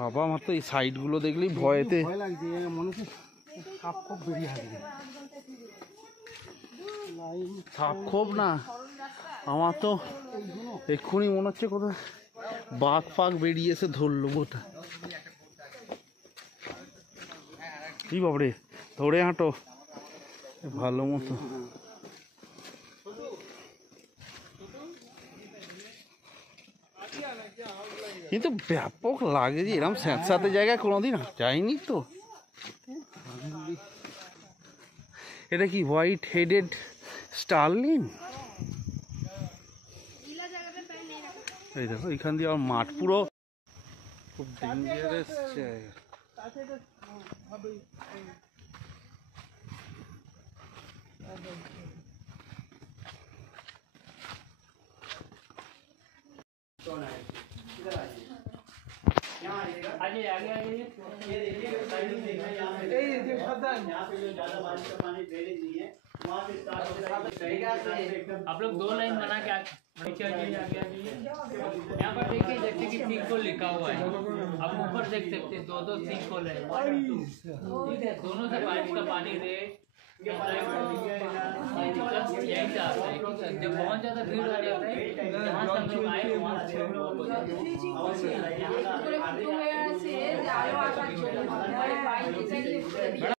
বাবা আমার তো এই সাইড গুলো দেখলেই ভয়েতে ভয় লাগছে, মনে হচ্ছে সাপ খুব বেরিয়ে আসবে। সাপ খোপ না, আমার তো এক্ষুনি মনে হচ্ছে কোথায় বাঘ ফাঘ বেরিয়ে এসে ধরলো গোটা। কি বাবরে, ধরে হাঁটো ভালো মতো। কিন্তু ব্যাপক লাগে যে এরকম স্যাঁতস্যাঁতে জায়গায় কোনোদিন যাইনি তো। এটা কি হোয়াইট হেডেড স্টারলিন? এই দেখো এখান দিয়ে আমার মাঠ পুরো খুব ডেঞ্জারাস জায়গা। आप लोग 2 लाइन बना के आगे आइए। यहाँ पर देखिए जैसे कि सिंकोल लिखा हुआ है, आप ऊपर देख सकते हैं 2-2 सिंकोल है, 1 2, ठीक है। दोनों से पाइप का पानी रेट यही से आता है। जब बहुत ज्यादा भीड़ हो जाता है, जहाँ से हम लोग आए वहाँ से